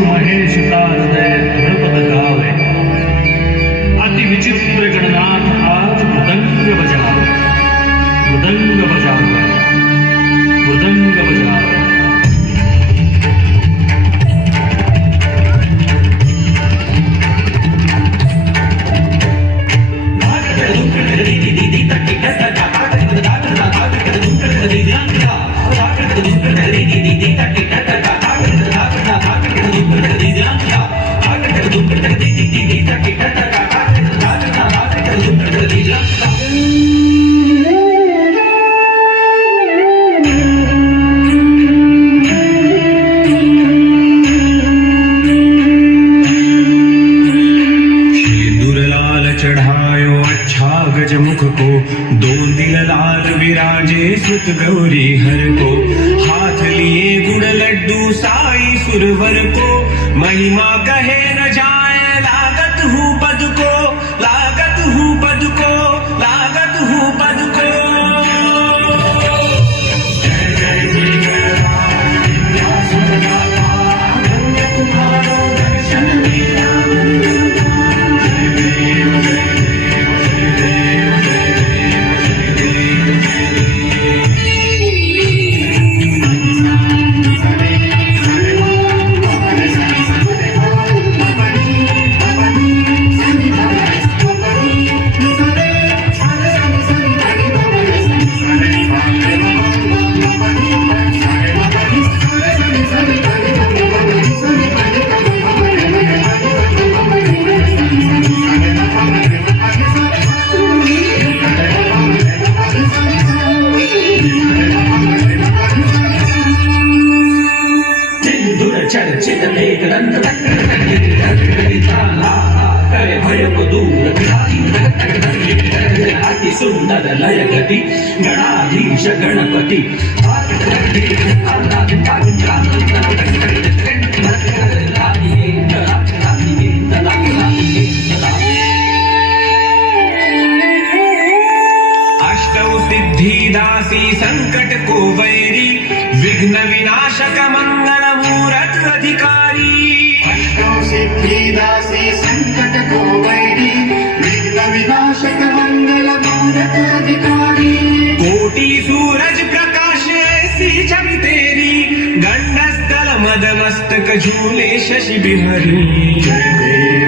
महेश ताजदय धुरपद गावे अति विचित्र गणनाथ आज मृदंग बजावे मृदंग बजावे मृदंग बजावे गजमुख को दो दिल लाल विराजे सुत गौरी हर को हाथ लिए गुड़ लड्डू साई सुरवर को महिमा कहे न जाए लागत हूँ पद को लागत हूँ पद को लागत हूँ पद को चर्चित एक दंत करे भय को दूर अति सुंदर लय गति गणाधीश गणपति अष्टौ सिद्धिदासी संकट को वैरी विघ्न विनाशक मंगल मूरत अधिकारी अष्टौ सिद्धिदासी संकट को वैरी विघ्न विनाशक मंगल मूरत अधिकारी कोटि सूरज प्रकाश ऐसी छवि तेरी गंडस्थल मद मस्तक झूले शशि बिहरी जय देव